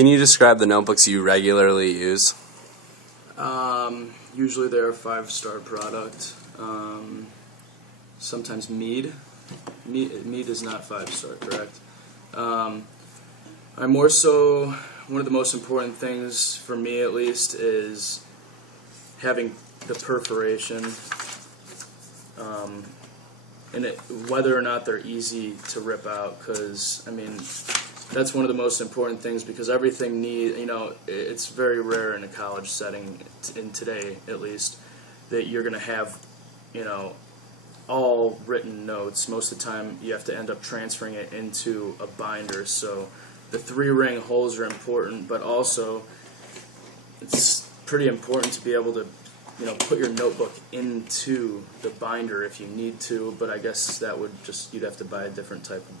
Can you describe the notebooks you regularly use? Usually they're a 5-star product. Sometimes Mead. Mead is not 5-star, correct? I more so, one of the most important things for me at least is having the perforation, and whether or not they're easy to rip out, because I mean that's one of the most important things, because everything it's very rare in a college setting, in today at least, that you're going to have all written notes. Most of the time you have to end up transferring it into a binder, so the 3-ring holes are important, but also it's pretty important to be able to put your notebook into the binder if you need to, but I guess that would you'd have to buy a different type of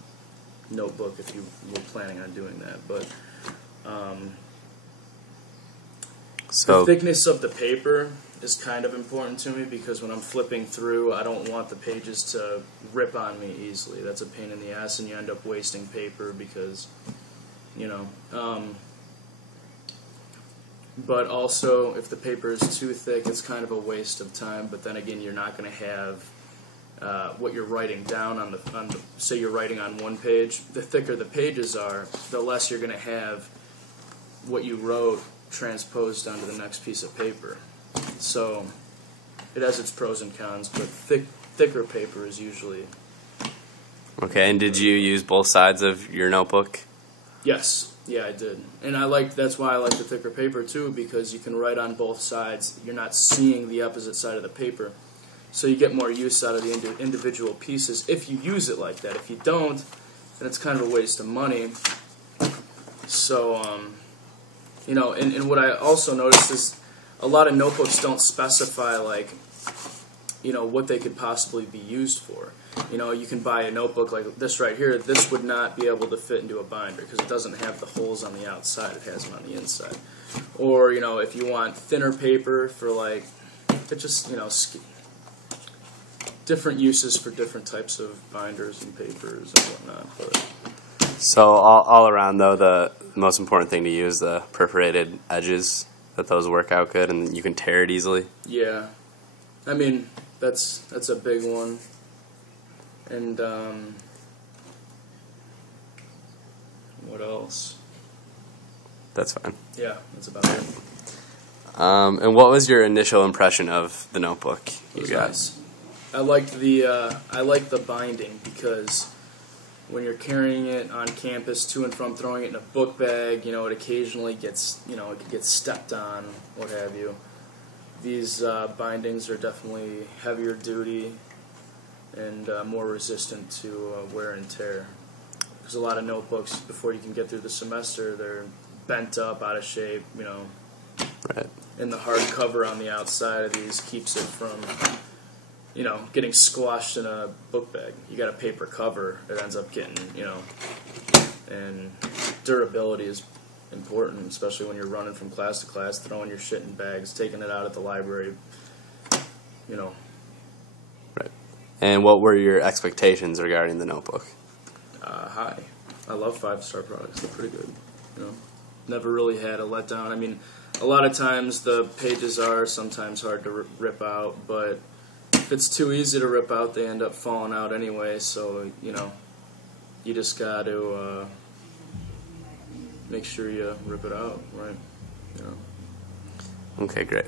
notebook if you were planning on doing that. But the thickness of the paper is kind of important to me, because when I'm flipping through, I don't want the pages to rip on me easily. That's a pain in the ass, and you end up wasting paper because, but also, if the paper is too thick, it's kind of a waste of time. But then again, you're not going to have what you're writing down on the say you're writing on one page. The thicker the pages are, the less you're going to have what you wrote transposed onto the next piece of paper. So it has its pros and cons, but thicker paper is usually okay. And did you use both sides of your notebook? Yes. Yeah, I did. And that's why I like the thicker paper too, because you can write on both sides. You're not seeing the opposite side of the paper, so you get more use out of the individual pieces if you use it like that. If you don't, then it's kind of a waste of money. So, and what I also noticed is a lot of notebooks don't specify what they could possibly be used for. You can buy a notebook like this right here. This would not be able to fit into a binder because it doesn't have the holes on the outside. It has them on the inside. Or, if you want thinner paper for different uses for different types of binders and papers and whatnot. But so all around, though, the most important thing to use the perforated edges, that those work out good and you can tear it easily. Yeah, I mean that's a big one. And what else? That's fine. Yeah, that's about it. And what was your initial impression of the notebook you got? Nice. I liked the binding, because when you're carrying it on campus to and from, throwing it in a book bag, it occasionally gets it could get stepped on, what have you. These bindings are definitely heavier duty and more resistant to wear and tear. Because a lot of notebooks, before you can get through the semester, they're bent up, out of shape, Right. And the hard cover on the outside of these keeps it from, getting squashed in a book bag. You got a paper cover, it ends up getting, and durability is important, especially when you're running from class to class, throwing your shit in bags, taking it out at the library, Right. And what were your expectations regarding the notebook? High. I love 5-star products. They're pretty good. Never really had a letdown. I mean, a lot of times the pages are sometimes hard to rip out, but if it's too easy to rip out, they end up falling out anyway. So you just got to make sure you rip it out, right? Okay, great.